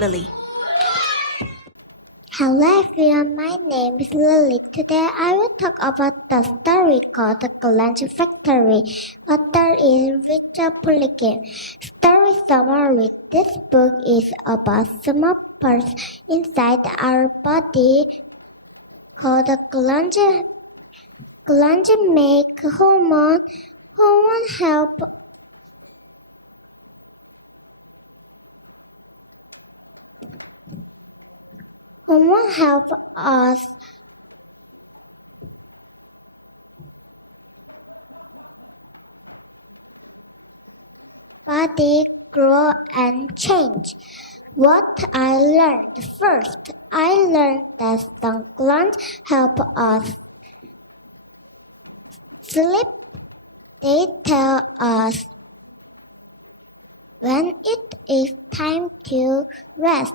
Lily. Hello everyone, my name is Lily. Today I will talk about the story called The Lunch Factory. Author is Richard Polykin. Story summary. This book is about small parts inside our body called the glands. Glands make hormone. Hormone help us body grow and change. What I learned first, I learned that some glands help us sleep. They tell us when it is time to rest.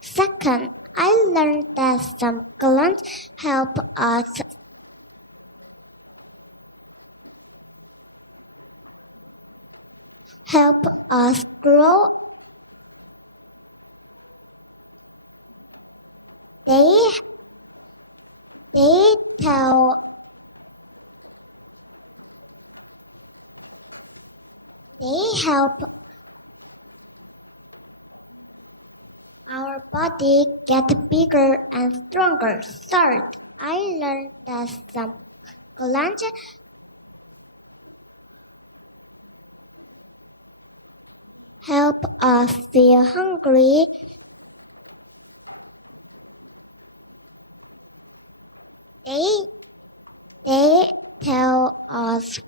Second, I learned that some glands help us grow. They they tell they help our body get bigger and stronger. Third, I learned that some glands help us feel hungry. They tell us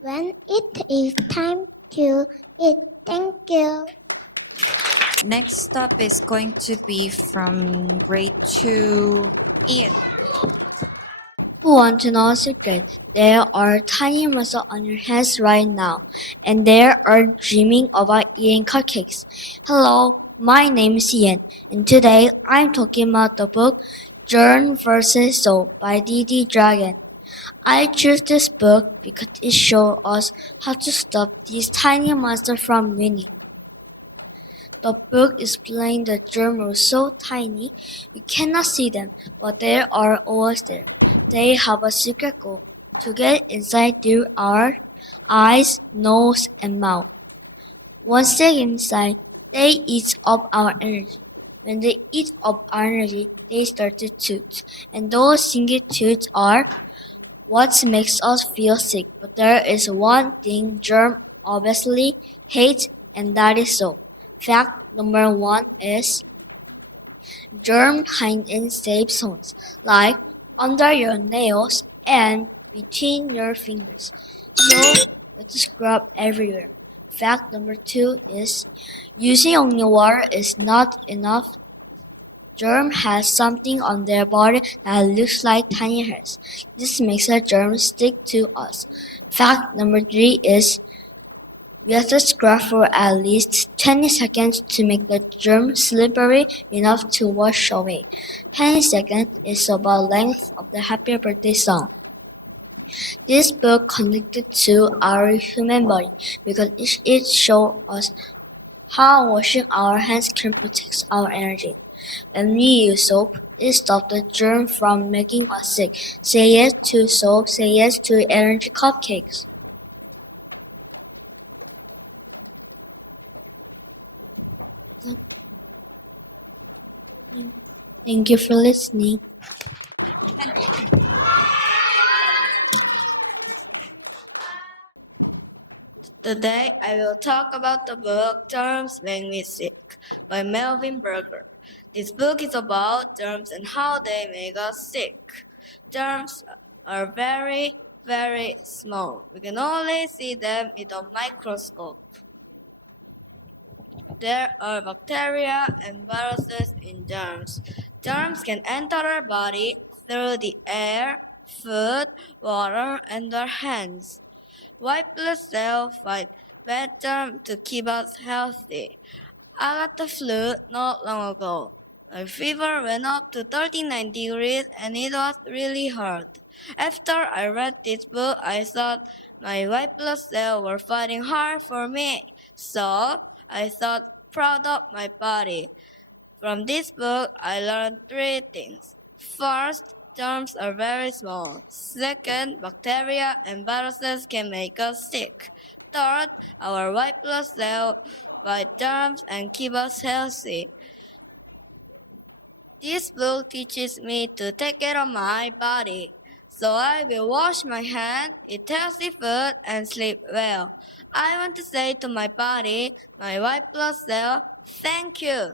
when it is time to eat. Thank you. Next up is going to be from grade 2, Ian. Who want to know a secret? There are tiny muscles on your hands right now, and they are dreaming about eating cupcakes. Hello, my name is Ian, and today I'm talking about the book Germ vs. Soul by D.D. Dragon. I choose this book because it shows us how to stop these tiny monsters from winning. The book explains the germs are so tiny you cannot see them, but they are always there. They have a secret goal to get inside through our eyes, nose, and mouth. Once they get inside, they eat up our energy. When they eat up our energy, they start to toot, and those single toots are what makes us feel sick. But there is one thing germ obviously hate, and that is soap. Fact number 1 is germ hide in safe zones, like under your nails and between your fingers. So let's scrub everywhere. Fact number 2 is using only water is not enough. Germ has something on their body that looks like tiny hairs. This makes a germ stick to us. Fact number 3 is we have to scrub for at least 20 seconds to make the germ slippery enough to wash away. 20 seconds is about the length of the happy birthday song. This book connected to our human body because it shows us how washing our hands can protect our energy. When we use soap, it stops the germ from making us sick. Say yes to soap, say yes to energy cupcakes. Thank you for listening. Today I will talk about the book Germs Make Me Sick by Melvin Berger. This book is about germs and how they make us sick. Germs are very, very small. We can only see them with a microscope. There are bacteria and viruses in germs. Germs can enter our body through the air, food, water, and our hands. White blood cells fight bad germs to keep us healthy. I got the flu not long ago. My fever went up to 39 degrees and it was really hard. After I read this book, I thought my white blood cells were fighting hard for me. So I thought proud of my body. From this book, I learned three things. First, germs are very small. Second, bacteria and viruses can make us sick. Third, our white blood cells fight germs and keep us healthy. This book teaches me to take care of my body. So I will wash my hands, eat healthy food, and sleep well. I want to say to my body, my white blood cell, thank you.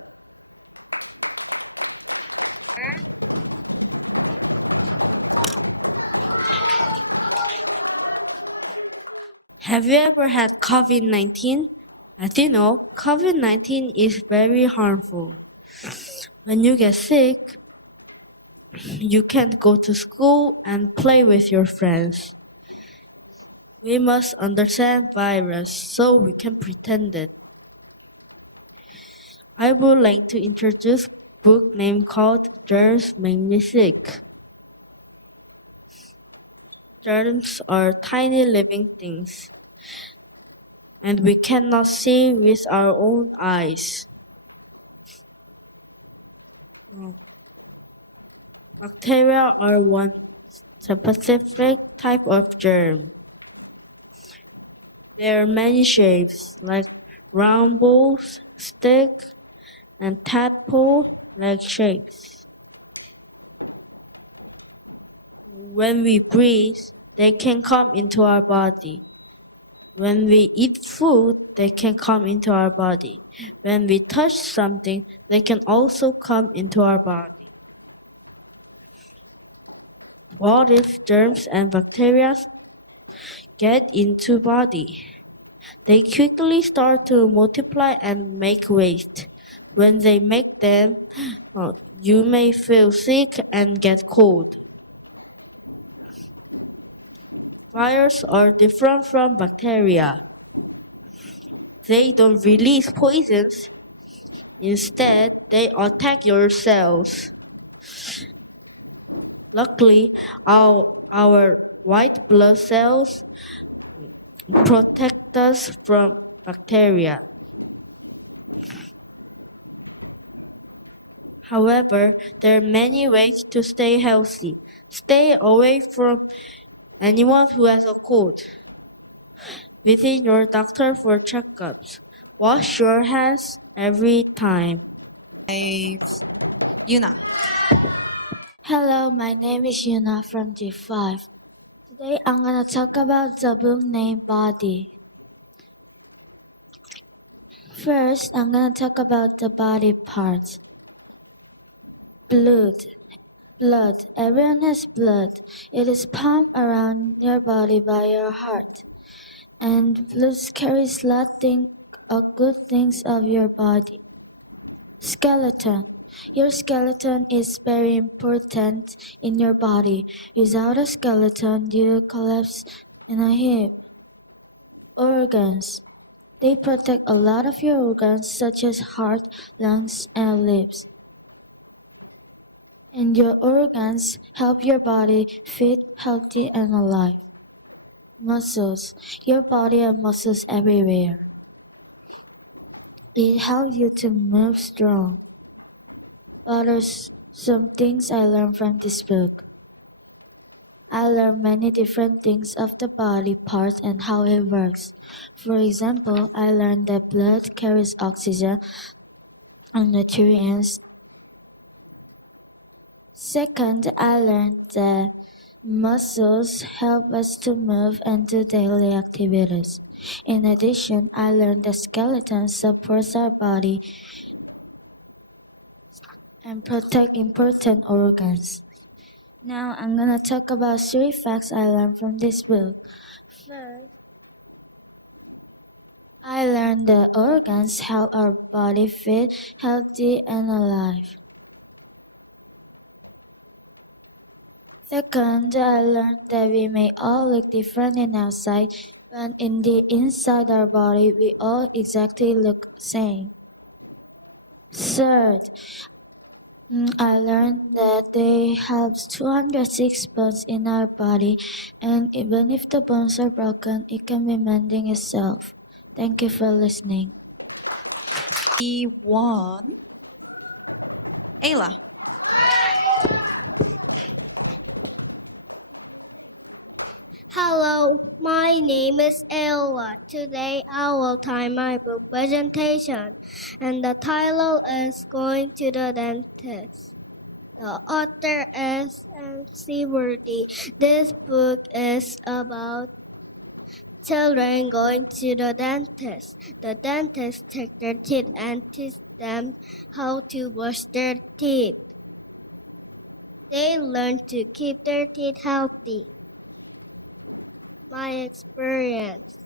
Have you ever had COVID-19? As you know, COVID-19 is very harmful. When you get sick, you can't go to school and play with your friends. We must understand virus so we can pretend it. I would like to introduce a book name called Germs Make Me Sick. Germs are tiny living things, and we cannot see with our own eyes. Bacteria are one specific type of germ. There are many shapes, like round balls, stick, and tadpole-like shapes. When we breathe, they can come into our body. When we eat food, they can come into our body. When we touch something, they can also come into our body. What if germs and bacteria get into body? They quickly start to multiply and make waste. When they make them, you may feel sick and get cold. Viruses are different from bacteria. They don't release poisons. Instead, they attack your cells. Luckily, our white blood cells protect us from bacteria. However, there are many ways to stay healthy. Stay away from anyone who has a cold. Visit your doctor for checkups. Wash your hands every time. Yuna. Hello, my name is Yuna from G5. Today I'm gonna talk about the book named Body. First, I'm gonna talk about the body parts. Blood. Blood. Everyone has blood. It is pumped around your body by your heart. And blood carries of good things of your body. Skeleton. Your skeleton is very important in your body. Without a skeleton, you collapse in a heap. Organs. They protect a lot of your organs such as heart, lungs, and lips. And your organs help your body fit, healthy, and alive. Muscles. Your body has muscles everywhere. It helps you to move strong. What are some things I learned from this book? I learned many different things of the body parts and how it works. For example, I learned that blood carries oxygen and nutrients. Second, I learned that muscles help us to move and do daily activities. In addition, I learned that skeleton supports our body and protect important organs. Now I'm gonna talk about 3 facts I learned from this book. First, I learned that organs help our body fit, healthy, and alive. Second, I learned that we may all look different in outside, but in the inside our body, we all exactly look same. Third, I learned that they have 206 bones in our body, and even if the bones are broken, it can be mending itself. Thank you for listening. One. Ayla. Hello, my name is Ayla. Today I will tell my book presentation, and the title is Going to the Dentist. The author is MC Worthy. This book is about children going to the dentist. The dentist takes their teeth and teach them how to brush their teeth. They learn to keep their teeth healthy. My experience.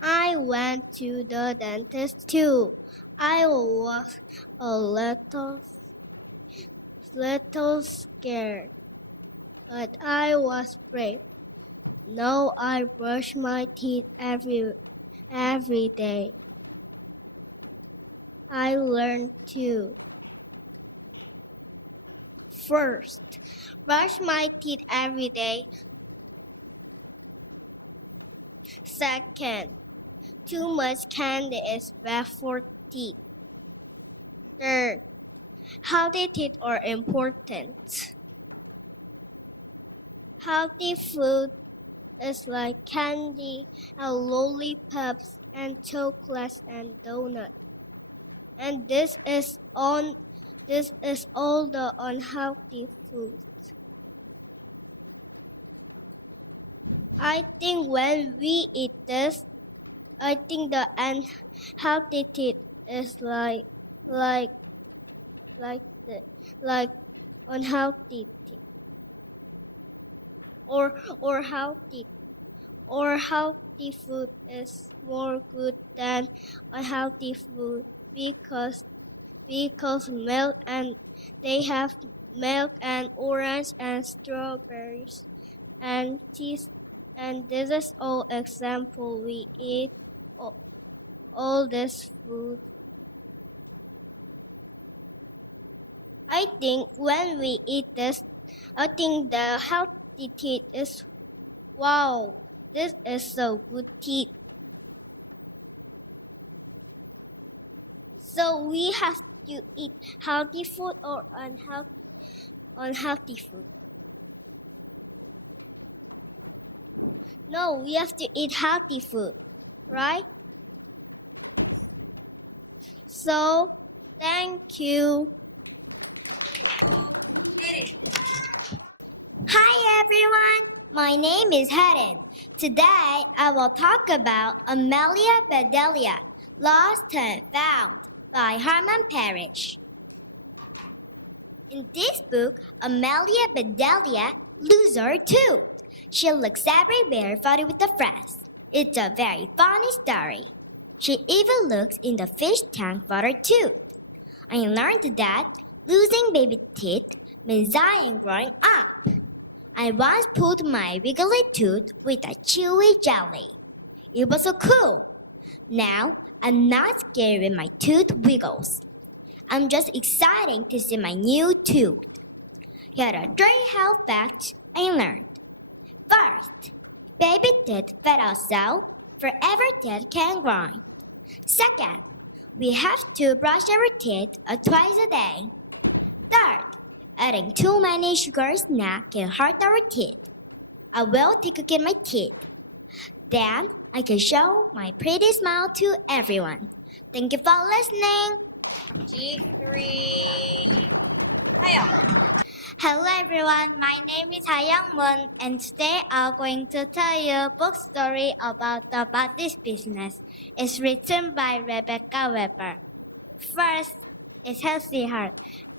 I went to the dentist too. I was a little scared, but I was brave. Now I brush my teeth every day. I learned to first brush my teeth every day. Second, too much candy is bad for teeth. Third, healthy teeth are important. Healthy food is like candy and lollipops and chocolates and donuts. And this is all the unhealthy food. I think when we eat this, I think the unhealthy teeth is like the unhealthy teeth or healthy food is more good than unhealthy food because milk and they have milk and orange and strawberries and cheese, and this is all example we eat all this food. I think when we eat this, I think the healthy teeth is wow, this is so good teeth. So we have to eat healthy food or unhealthy food. No, we have to eat healthy food, right? So, thank you. Hi everyone, my name is Haelyn. Today I will talk about Amelia Bedelia, Lost and Found by Harman Parrish. In this book, Amelia Bedelia loses her tooth. She looks everywhere barefooted with the friends. It's a very funny story. She even looks in the fish tank for her tooth. I learned that losing baby teeth means dying growing up. I once pulled my wiggly tooth with a chewy jelly. It was so cool. Now, I'm not scared when my tooth wiggles. I'm just excited to see my new tooth. Here are 3 health facts I learned. First, baby teeth fat also, forever teeth can grow. Second, we have to brush our teeth twice a day. Third, eating too many sugary snacks can hurt our teeth. I will take a look at my teeth. Then I can show my pretty smile to everyone. Thank you for listening. G3. Hayoung. Hello everyone, my name is Hayoung, and today I'm going to tell you a book story about the body's business. It's written by Rebecca Weber. First, it's healthy heart.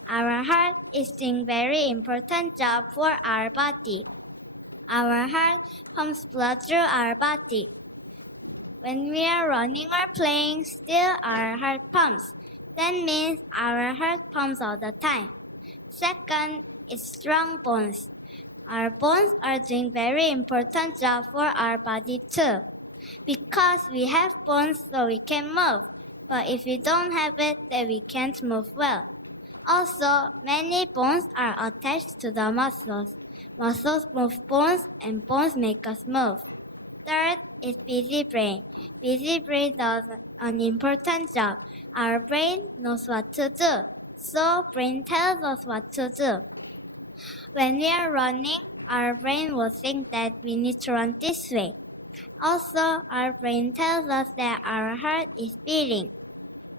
Our heart is doing very important job for our body. Our heart pumps blood through our body. When we are running or playing, still our heart pumps. That means our heart pumps all the time. Second is strong bones. Our bones are doing very important job for our body too. Because we have bones so we can move. But if we don't have it, then we can't move well. Also, many bones are attached to the muscles. Muscles move bones and bones make us move. Third is busy brain. Busy brain does an important job. Our brain knows what to do. So brain tells us what to do. When we are running, our brain will think that we need to run this way. Also, our brain tells us that our heart is beating.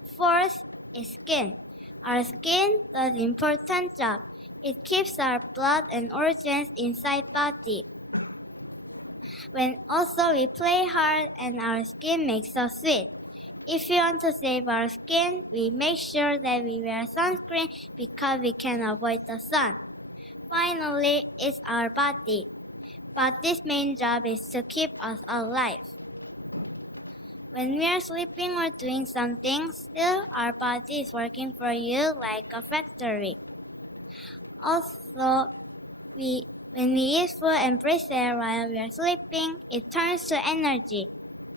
Fourth is skin. Our skin does important job. It keeps our blood and organs inside body. When also we play hard and our skin makes us sweat. If we want to save our skin, we make sure that we wear sunscreen because we can avoid the sun. Finally, it's our body. Body's main job is to keep us alive. When we are sleeping or doing something, still our body is working for you like a factory. Also, when we eat food and breathe air while we are sleeping, it turns to energy.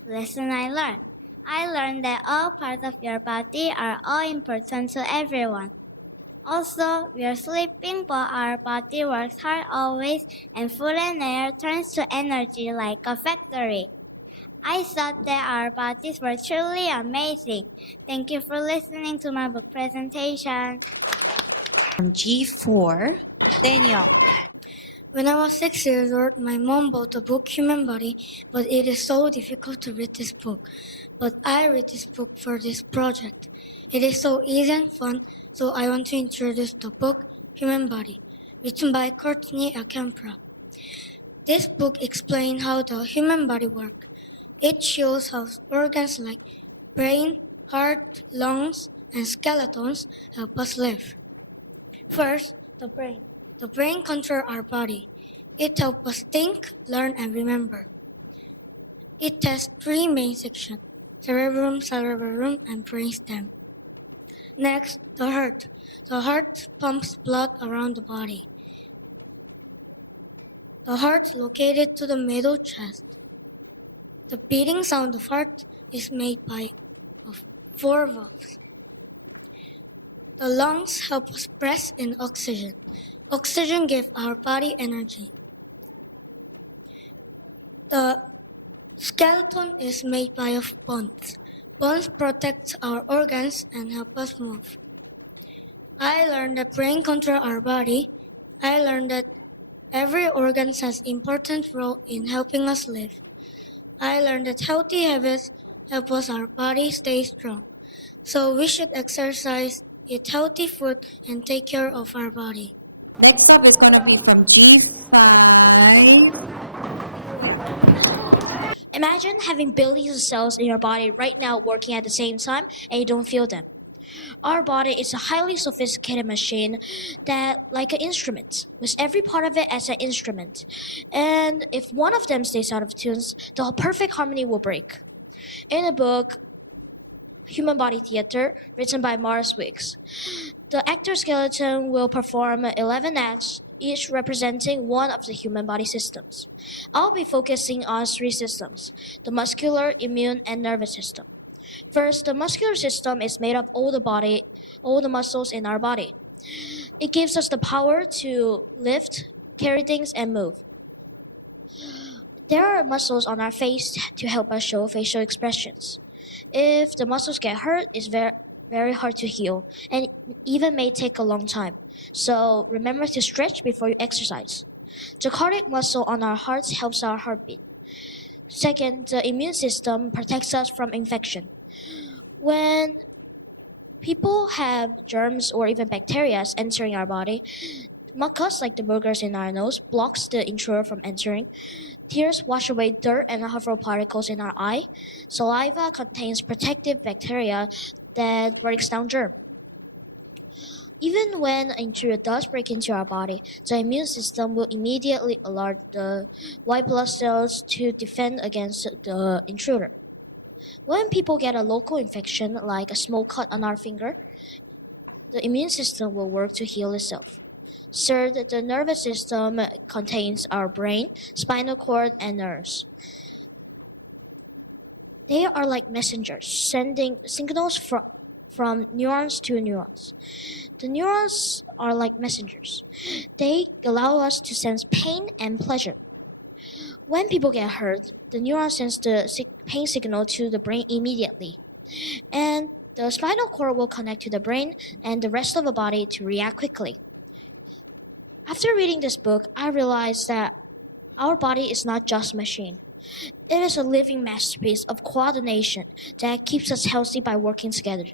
Lesson I learned. I learned that all parts of your body are all important to everyone. Also, we are sleeping, but our body works hard always, and food and air turns to energy like a factory. I thought that our bodies were truly amazing. Thank you for listening to my book presentation. From G4, Daniel. When I was 6 years old, my mom bought the book Human Body, but it is so difficult to read this book. But I read this book for this project. It is so easy and fun, so I want to introduce the book Human Body, written by Courtney Akampra. This book explains how the human body works. It shows how organs like brain, heart, lungs, and skeletons help us live. First, the brain. The brain controls our body. It helps us think, learn, and remember. It has three main sections: cerebrum, and brainstem. Next, the heart. The heart pumps blood around the body. The heart is located to the middle chest. The beating sound of heart is made of four valves. The lungs help us breathe in oxygen. Oxygen gives our body energy. The skeleton is made of bones. Bones protect our organs and help us move. I learned that brain controls our body. I learned that every organ has important role in helping us live. I learned that healthy habits help us our body stay strong. So we should exercise, eat healthy food, and take care of our body. Next up is going to be from G5. Imagine having billions of cells in your body right now working at the same time and you don't feel them. Our body is a highly sophisticated machine that like an instrument, with every part of it as an instrument. And if one of them stays out of tune, the perfect harmony will break. In a book, Human Body Theater, written by Morris Weeks, the actor skeleton will perform 11 acts, each representing one of the human body systems. I'll be focusing on three systems: the muscular, immune, and nervous system. First, the muscular system is made of all the muscles in our body. It gives us the power to lift, carry things, and move. There are muscles on our face to help us show facial expressions. If the muscles get hurt, it's very hard to heal, and even may take a long time. So remember to stretch before you exercise. The cardiac muscle on our hearts helps our heartbeat. Second, the immune system protects us from infection. When people have germs or even bacteria entering our body, mucus, like the boogers in our nose, blocks the intruder from entering. Tears wash away dirt and harmful particles in our eye. Saliva contains protective bacteria that breaks down germs. Even when an intruder does break into our body, the immune system will immediately alert the white blood cells to defend against the intruder. When people get a local infection, like a small cut on our finger, the immune system will work to heal itself. Third, the nervous system contains our brain, spinal cord, and nerves. They are like messengers, sending signals from neurons to neurons. The neurons are like messengers. They allow us to sense pain and pleasure. When people get hurt, the neuron sends the pain signal to the brain immediately, and the spinal cord will connect to the brain and the rest of the body to react quickly. After reading this book, I realized that our body is not just a machine. It is a living masterpiece of coordination that keeps us healthy by working together.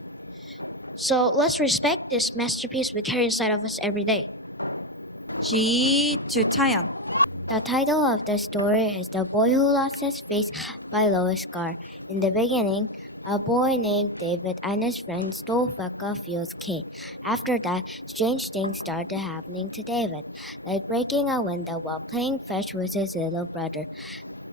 So let's respect this masterpiece we carry inside of us every day. G to Chayeon. The title of the story is The Boy Who Lost His Face by Lois Carr. In the beginning, a boy named David and his friends stole Becca Field's cane. After that, strange things started happening to David, like breaking a window while playing fetch with his little brother.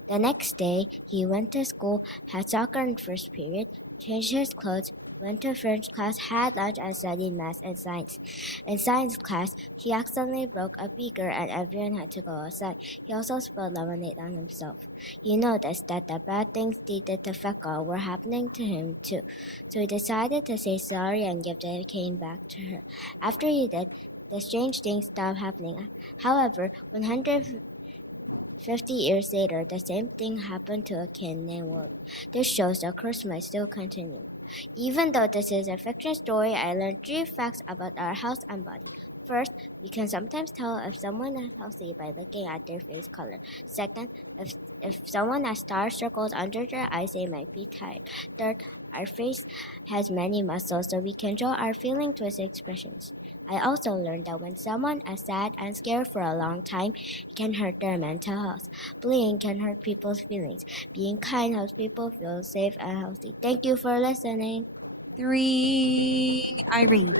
The next day, he went to school, had soccer in first period, changed his clothes, went to French class, had lunch, and studied math and science. In science class, he accidentally broke a beaker and everyone had to go outside. He also spilled lemonade on himself. He noticed that the bad things he did to Fekka were happening to him too, so he decided to say sorry and give the cane back to her. After he did, the strange things stopped happening. However, 150 years later, the same thing happened to a kid named Will. This shows the curse might still continue. Even though this is a fiction story, I learned 3 facts about our health and body. First, we can sometimes tell if someone is healthy by looking at their face color. Second, if someone has dark circles under their eyes, they might be tired. Third, our face has many muscles, so we can show our feelings with expressions. I also learned that when someone is sad and scared for a long time, it can hurt their mental health. Bullying can hurt people's feelings. Being kind helps people feel safe and healthy. Thank you for listening. 3, Irene.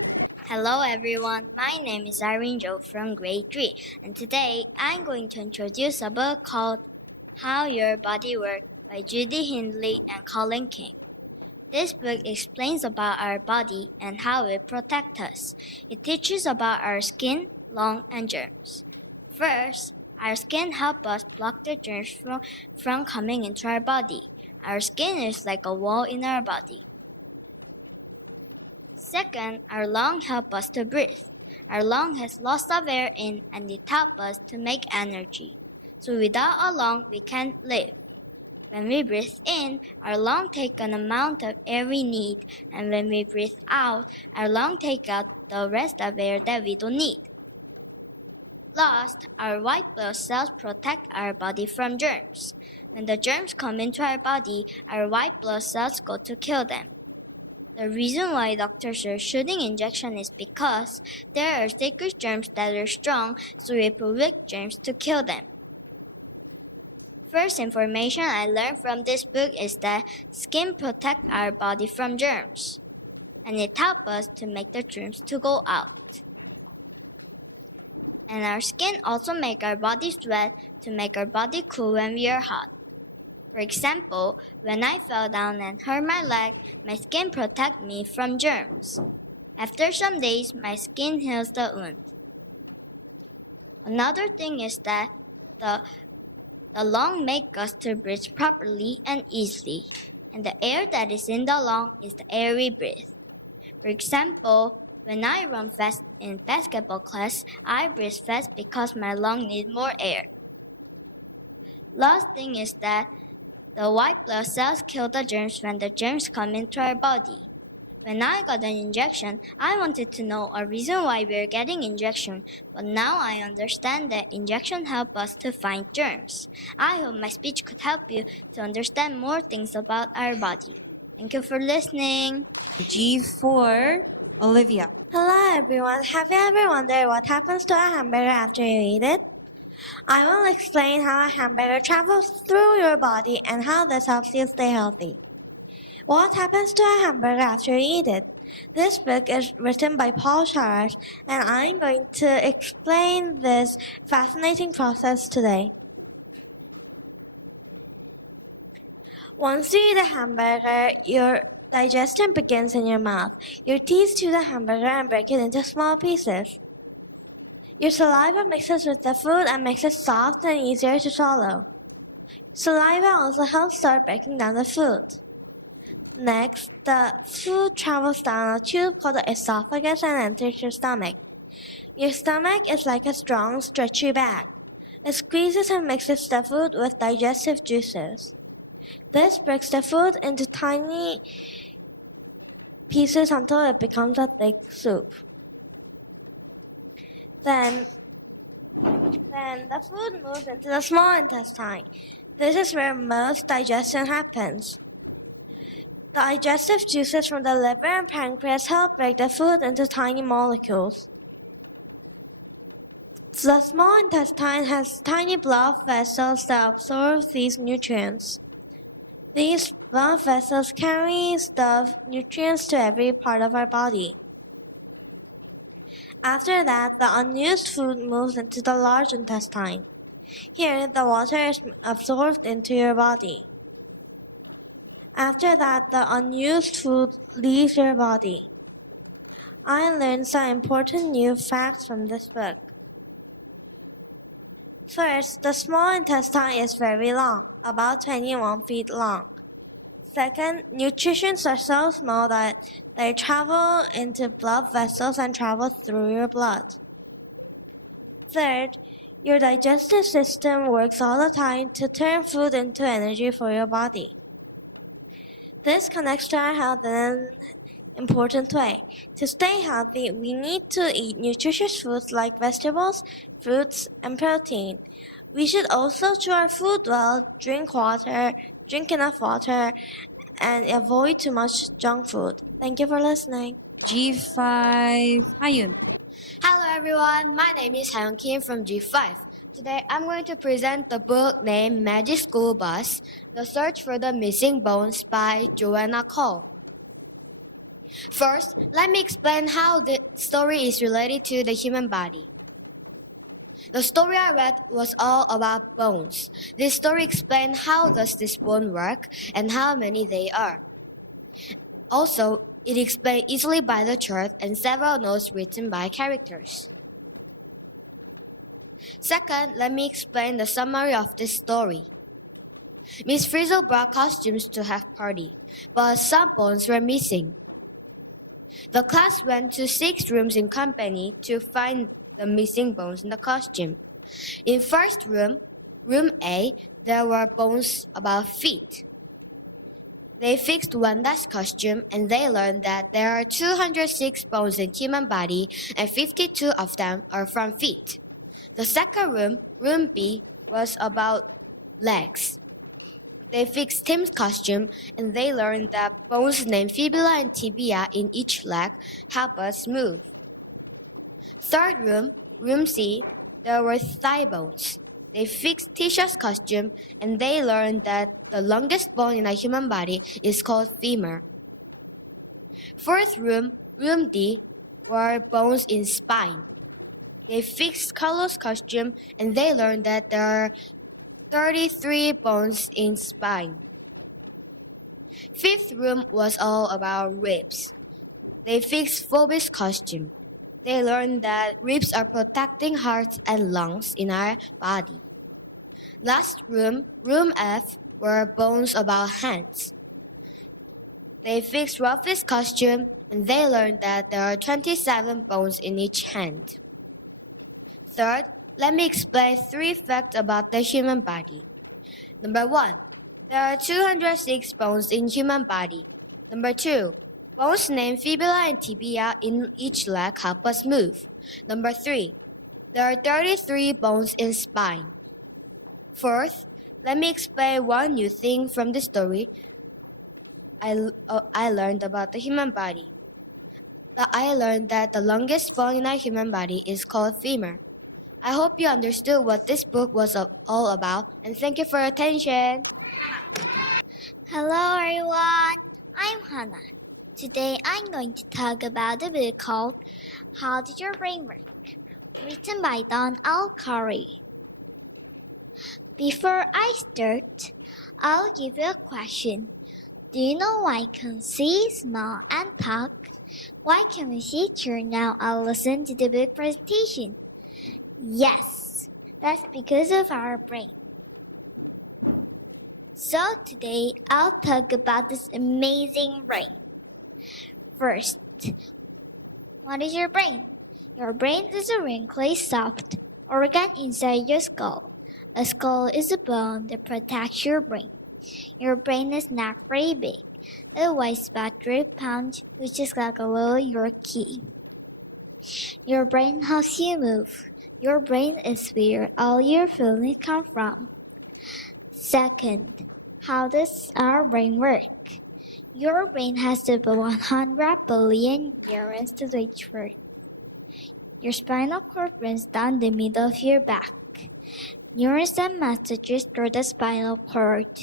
Hello everyone, my name is Irene Jo from grade 3, and today I'm going to introduce a book called How Your Body Works by Judy Hindley and Colin King. This book explains about our body and how it protects us. It teaches about our skin, lung, and germs. First, our skin helps us block the germs from coming into our body. Our skin is like a wall in our body. Second, our lung help us to breathe. Our lung has lots of air in and it helps us to make energy. So without a lung, we can't live. When we breathe in, our lung take an amount of air we need, and when we breathe out, our lung take out the rest of air that we don't need. Last, our white blood cells protect our body from germs. When the germs come into our body, our white blood cells go to kill them. The reason why doctors are shooting injection is because there are secret germs that are strong, so we prevent germs to kill them. First information I learned from this book is that skin protects our body from germs, and it helps us to make the germs to go out. And our skin also makes our body sweat to make our body cool when we are hot. For example, when I fell down and hurt my leg, my skin protects me from germs. After some days, my skin heals the wound. Another thing is that the lung makes us to breathe properly and easily, and the air that is in the lung is the air we breathe. For example, when I run fast in basketball class, I breathe fast because my lung need more air. Last thing is that the white blood cells kill the germs when the germs come into our body. When I got an injection, I wanted to know a reason why we're getting injection, but now I understand that injection help us to find germs. I hope my speech could help you to understand more things about our body. Thank you for listening. G4, Olivia. Hello everyone, have you ever wondered what happens to a hamburger after you eat it? I will explain how a hamburger travels through your body and how this helps you stay healthy. What happens to a hamburger after you eat it? This book is written by Paul Charras, and I'm going to explain this fascinating process today. Once you eat a hamburger, your digestion begins in your mouth. Your teeth chew the hamburger and break it into small pieces. Your saliva mixes with the food and makes it soft and easier to swallow. Saliva also helps start breaking down the food. Next, the food travels down a tube called the esophagus and enters your stomach. Your stomach is like a strong, stretchy bag. It squeezes and mixes the food with digestive juices. This breaks the food into tiny pieces until it becomes a thick soup. Then the food moves into the small intestine. This is where most digestion happens. The digestive juices from the liver and pancreas help break the food into tiny molecules. The small intestine has tiny blood vessels that absorb these nutrients. These blood vessels carry the nutrients to every part of our body. After that, the unused food moves into the large intestine. Here, the water is absorbed into your body. After that, the unused food leaves your body. I learned some important new facts from this book. First, the small intestine is very long, about 21 feet long. Second, nutrients are so small that they travel into blood vessels and travel through your blood. Third, your digestive system works all the time to turn food into energy for your body. This connects to our health in an important way. To stay healthy, we need to eat nutritious foods like vegetables, fruits, and protein. We should also chew our food well, drink enough water, and avoid too much junk food. Thank you for listening. G5, Hayoon. Hello everyone, my name is Hayoung from G5. Today I'm going to present the book named Magic School Bus, The Search for the Missing Bones by Joanna Cole. First, let me explain how the story is related to the human body. The story I read was all about bones. This story explained how does this bone work and how many they are. Also, it explained easily by the chart and several notes written by characters. Second, let me explain the summary of this story. Miss Frizzle brought costumes to have party, but some bones were missing. The class went to 6 rooms in company to find the missing bones in the costume. In first room, room A, there were bones about feet. They fixed Wanda's costume and they learned that there are 206 bones in human body and 52 of them are from feet. The second room, room B, was about legs. They fixed Tim's costume and they learned that bones named fibula and tibia in each leg help us move. Third room, room C, there were thigh bones. They fixed Tisha's costume and they learned that the longest bone in a human body is called femur. Fourth room, room D, were bones in spine. They fixed Carlos' costume and they learned that there are 33 bones in spine. Fifth room was all about ribs. They fixed Phoebe's costume. They learned that ribs are protecting hearts and lungs in our body. Last room, room F, were bones about hands. They fixed Ruffy's costume and they learned that there are 27 bones in each hand. Third, let me explain 3 facts about the human body. Number 1, there are 206 bones in human body. Number 2, bones named fibula and tibia in each leg help us move. Number 3, there are 33 bones in spine. Fourth, let me explain one new thing from the story I learned about the human body. I learned that the longest bone in our human body is called femur. I hope you understood what this book was all about, and thank you for your attention. Hello everyone, I'm Hana. Today I'm going to talk about a book called How Did Your Brain Work? Written by Don L. Curry. Before I start, I'll give you a question. Do you know why can see, smell, and talk? Why can we see, turn now, and listen to the book presentation? Yes, that's because of our brain. So today I'll talk about this amazing brain. First, what is your brain? Your brain is a wrinkly, soft organ inside your skull. A skull is a bone that protects your brain. Your brain is not very big. It weighs about 3 pounds, which is like a little Yorkie. Your brain helps you move. Your brain is where all your feelings come from. Second, how does our brain work? Your brain has about 100 billion neurons to each word. Your spinal cord runs down the middle of your back. Neurons send messages through the spinal cord.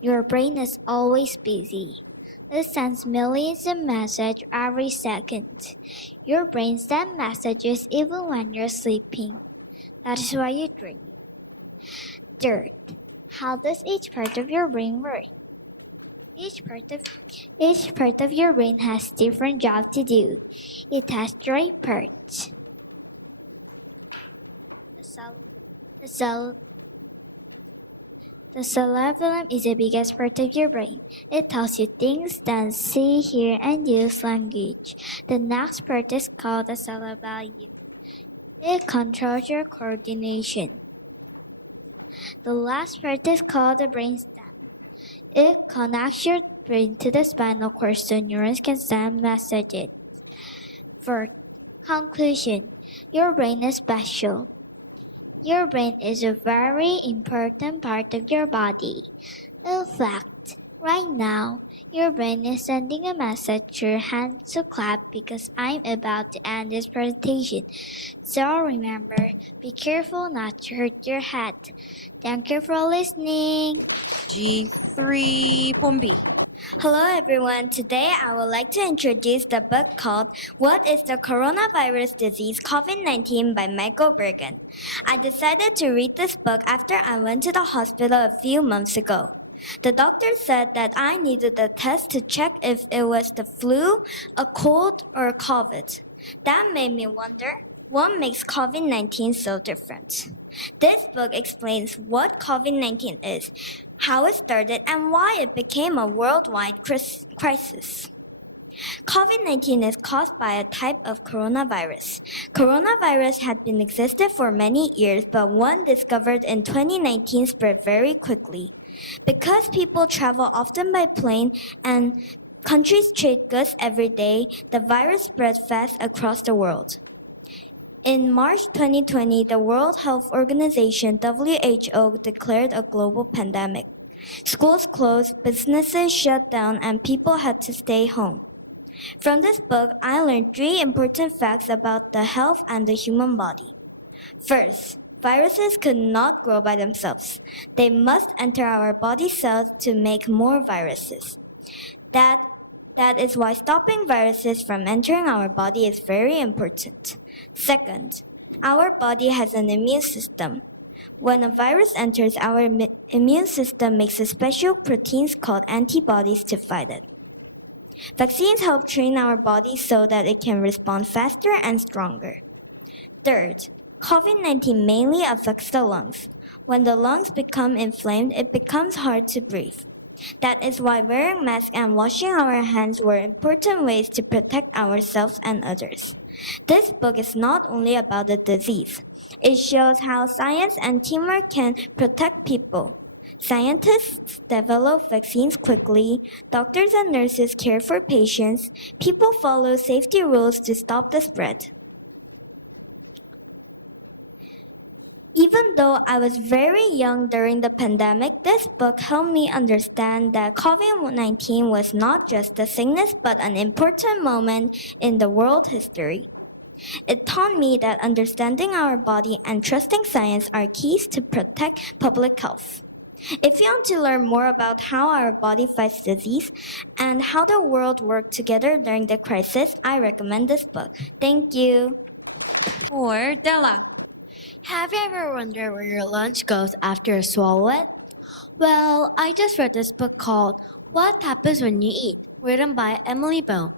Your brain is always busy. It sends millions of messages every second. Your brain sends messages even when you're sleeping. That is why you dream. Third, how does each part of your brain work? Each part of your brain has different job to do. It has 3 parts. The cerebellum is the biggest part of your brain. It tells you things, then see, hear, and use language. The next part is called the cerebellum. It controls your coordination. The last part is called the brainstem. It connects your brain to the spinal cord so neurons can send messages. For conclusion, your brain is special. Your brain is a very important part of your body. In fact, right now, your brain is sending a message to your hands to clap because I'm about to end this presentation. So remember, be careful not to hurt your head. Thank you for listening. G3, Bonbi. Hello everyone. Today I would like to introduce the book called What is the Coronavirus Disease COVID-19 by Michael Bergen. I decided to read this book after I went to the hospital a few months ago. The doctor said that I needed a test to check if it was the flu, a cold, or COVID. That made me wonder, what makes COVID-19 so different? This book explains what COVID-19 is, how it started, and why it became a worldwide crisis. COVID-19 is caused by a type of coronavirus. Coronavirus had been existed for many years, but one discovered in 2019 spread very quickly. Because people travel often by plane and countries trade goods every day, the virus spread fast across the world. In March 2020, the World Health Organization (WHO) declared a global pandemic. Schools closed, businesses shut down, and people had to stay home. From this book, I learned 3 important facts about the health and the human body. First, viruses could not grow by themselves. They must enter our body cells to make more viruses. That is why stopping viruses from entering our body is very important. Second, our body has an immune system. When a virus enters, our immune system makes special proteins called antibodies to fight it. Vaccines help train our body so that it can respond faster and stronger. Third, COVID-19 mainly affects the lungs. When the lungs become inflamed, it becomes hard to breathe. That is why wearing masks and washing our hands were important ways to protect ourselves and others. This book is not only about the disease. It shows how science and teamwork can protect people. Scientists develop vaccines quickly, doctors and nurses care for patients, people follow safety rules to stop the spread. Even though I was very young during the pandemic, this book helped me understand that COVID-19 was not just a sickness but an important moment in the world history. It taught me that understanding our body and trusting science are keys to protect public health. If you want to learn more about how our body fights disease and how the world worked together during the crisis, I recommend this book. Thank you. 4, Della. Have you ever wondered where your lunch goes after you swallow it? Well, I just read this book called What Happens When You Eat, written by Emily Bone.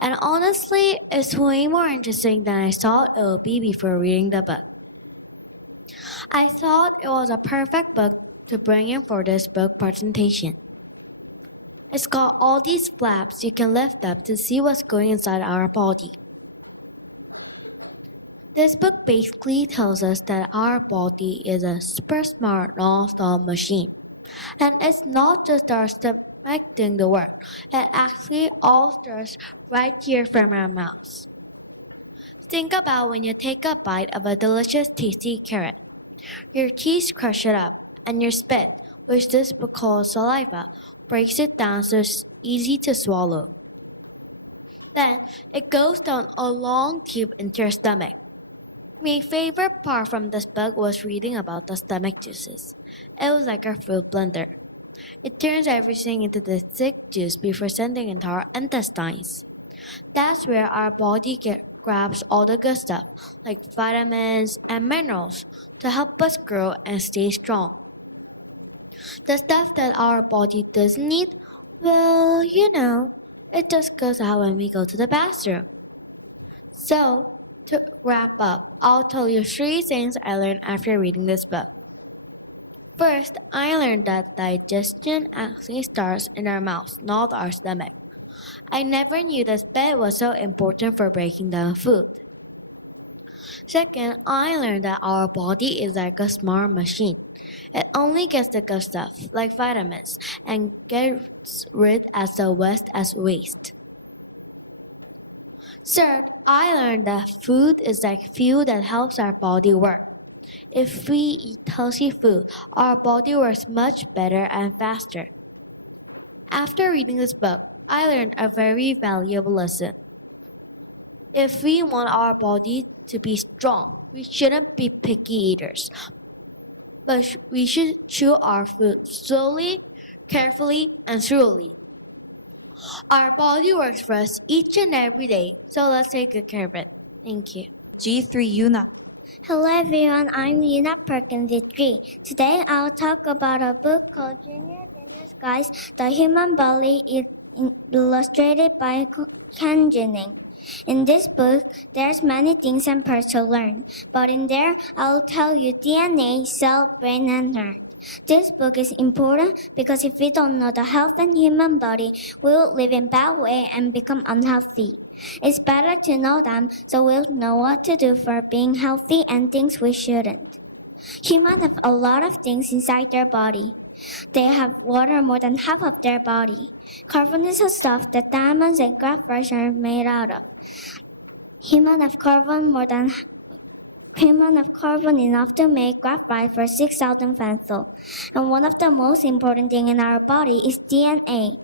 And honestly, it's way more interesting than I thought it would be before reading the book. I thought it was a perfect book to bring in for this book presentation. It's got all these flaps you can lift up to see what's going inside our body. This book basically tells us that our body is a super smart non-stop machine. And it's not just our stomach doing the work, it actually all starts right here from our mouths. Think about when you take a bite of a delicious tasty carrot. Your teeth crush it up, and your spit, which this book calls saliva, breaks it down so it's easy to swallow. Then it goes down a long tube into your stomach. My favorite part from this book was reading about the stomach juices. It was like a fruit blender. It turns everything into this thick juice before sending it into our intestines. That's where our body grabs all the good stuff, like vitamins and minerals, to help us grow and stay strong. The stuff that our body doesn't need, well, it just goes out when we go to the bathroom. So, to wrap up, I'll tell you 3 things I learned after reading this book. First, I learned that digestion actually starts in our mouth, not our stomach. I never knew that spit was so important for breaking down food. Second, I learned that our body is like a smart machine. It only gets the good stuff, like vitamins, and gets rid as the waste as waste. Third, I learned that food is like fuel that helps our body work. If we eat healthy food, our body works much better and faster. After reading this book, I learned a very valuable lesson. If we want our body to be strong, we shouldn't be picky eaters, but we should chew our food slowly, carefully, and thoroughly. Our body works for us each and every day, so let's take good care of it. Thank you. G3 Yuna. Hello everyone, I'm Yuna Perkins 3. Today I'll talk about a book called Junior's Guys, The Human Body illustrated by Ken Jennings. In this book, there's many things and parts to learn, but in there, I'll tell you DNA, cell, brain, and heart. This book is important because if we don't know the health and human body, we will live in bad way and become unhealthy. It's better to know them so we'll know what to do for being healthy and things we shouldn't. Humans have a lot of things inside their body. They have water more than half of their body. Carbon is a stuff that diamonds and graphite are made out of. Humans have carbon enough to make graphite for 6,000 pencils. And one of the most important things in our body is DNA.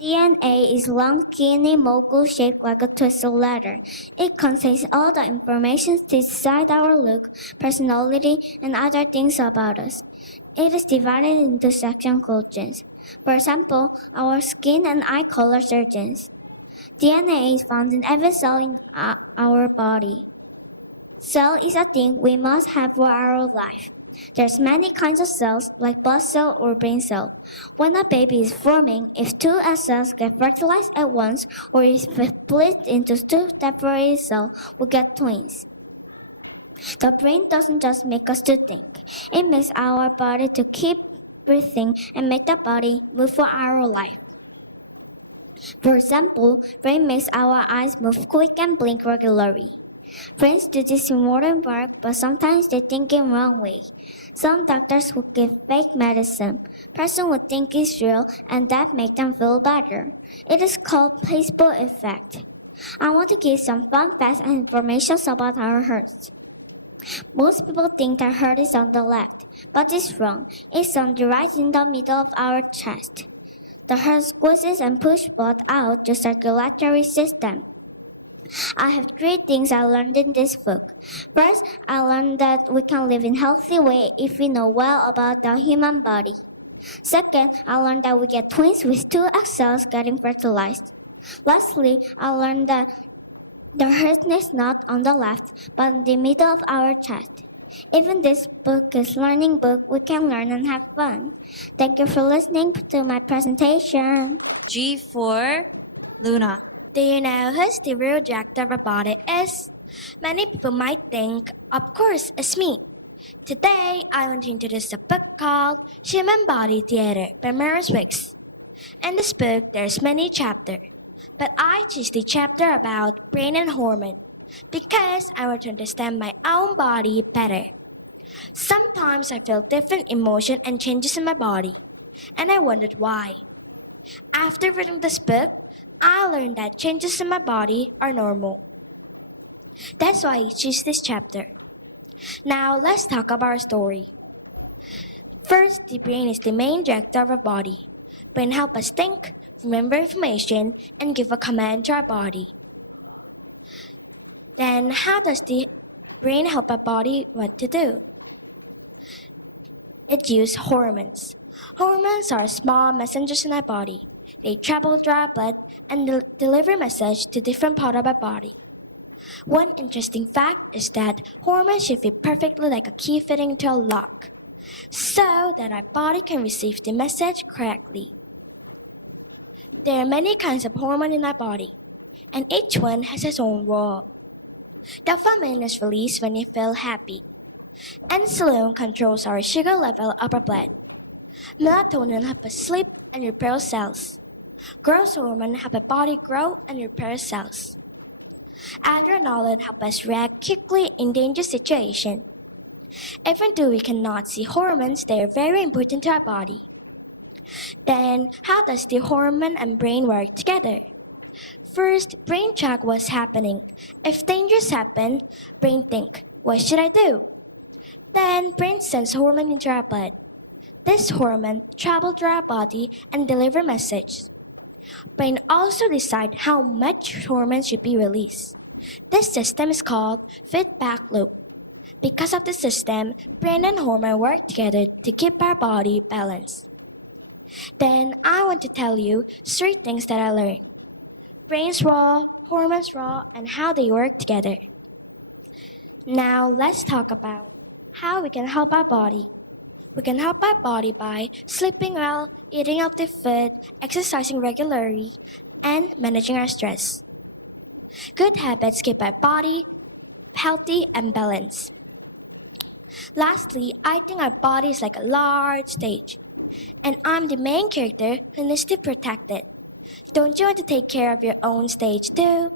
DNA is long, skinny, mogul shaped like a twisted letter. It contains all the information to decide our look, personality, and other things about us. It is divided into sections called genes. For example, our skin and eye colors are genes. DNA is found in every cell in our body. Cell is a thing we must have for our life. There's many kinds of cells, like blood cell or brain cell. When a baby is forming, if 2 cells get fertilized at once, or if split into 2 separate cells, we get twins. The brain doesn't just make us to think. It makes our body to keep breathing and make the body move for our life. For example, brain makes our eyes move quick and blink regularly. Brains do this in modern work, but sometimes they think in wrong way. Some doctors would give fake medicine. Person would think it's real, and that make them feel better. It is called placebo effect. I want to give some fun facts and information about our hearts. Most people think their heart is on the left, but it's wrong. It's on the right in the middle of our chest. The heart squeezes and pushes blood out the circulatory system. I have 3 things I learned in this book. First, I learned that we can live in a healthy way if we know well about the human body. Second, I learned that we get twins with 2 cells getting fertilized. Lastly, I learned that the heart is not on the left, but in the middle of our chest. Even this book is a learning book. We can learn and have fun. Thank you for listening to my presentation. G4 Luna. Do you know who Stevie rejected about it is? Many people might think, of course, it's me. Today, I want to introduce a book called Human Body Theater by Maris Wicks. In this book, there's many chapters, but I choose the chapter about brain and hormone because I want to understand my own body better. Sometimes I feel different emotion and changes in my body, and I wondered why. After reading this book, I learned that changes in my body are normal. That's why I choose this chapter. Now let's talk about our story. First, the brain is the main director of our body. Brain helps us think, remember information, and give a command to our body. Then how does the brain help our body what to do? It uses hormones. Hormones are small messengers in our body. They travel through our blood and deliver message to different parts of our body. One interesting fact is that hormones should fit perfectly like a key fitting to a lock, so that our body can receive the message correctly. There are many kinds of hormones in our body, and each one has its own role. Dopamine is released when you feel happy. Insulin controls our sugar level of our blood. Melatonin helps us sleep and repair cells. Growth hormone help our body grow and repair cells. Adrenaline helps us react quickly in dangerous situations. Even though we cannot see hormones, they are very important to our body. Then, how does the hormone and brain work together? First, brain check what's happening. If dangers happen, brain think, what should I do? Then, brain sends hormone into our blood. This hormone travel through our body and deliver message. Brain also decide how much hormone should be released. This system is called feedback loop. Because of this system, brain and hormone work together to keep our body balanced. Then I want to tell you 3 things that I learned. Brain's role, hormones role, and how they work together. Now let's talk about how we can help our body. We can help our body by sleeping well, eating healthy food, exercising regularly, and managing our stress. Good habits keep our body healthy and balanced. Lastly, I think our body is like a large stage, and I'm the main character who needs to protect it. Don't you want to take care of your own stage too?